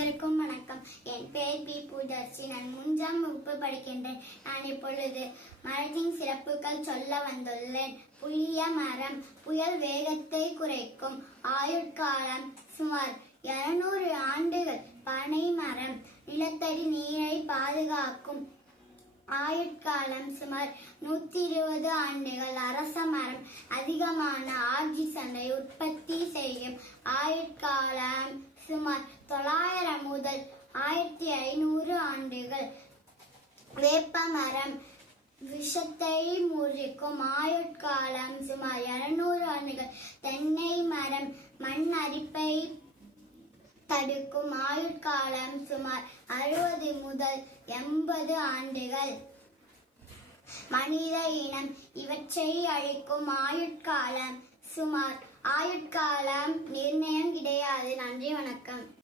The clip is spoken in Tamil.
அனைவருக்கும் வணக்கம். என் பெயர் பி. பூதர்சி. நான் 3ஆம் வகுப்பு படிக்கின்றேன். நான் இப்பொழுது மரத்தின் சிறப்புகள் சொல்ல வந்துள்ளேன். புளிய மரம் புயல் வேகத்தை குறைக்கும். ஆயுட்காலம் சுமார் 200 ஆண்டுகள். பனை மரம் நிலத்தடி நீரை பாதுகாக்கும். ஆயுட்காலம் சுமார் 120 ஆண்டுகள். அரச மரம் அதிகமான ஆக்சிஜனை உற்பத்தி செய்யும். ஆயுட்காலம் சுமார் 900 முதல் 1500 ஆண்டுகள். வேப்ப மரம் விஷத்தை முறிக்கும். ஆயுட்காலம் சுமார் 200 ஆண்டுகள். தென்னை மரம் மண் அரிப்பை தடுக்கும். ஆயுட்காலம் சுமார் 60 முதல் 80 ஆண்டுகள். மனித இனம் இவற்றை அழிக்கும். ஆயுட்காலம் சுமார். ஆயுட்காலம் நிர்ணயம் கிடையாது. நன்றி, வணக்கம்.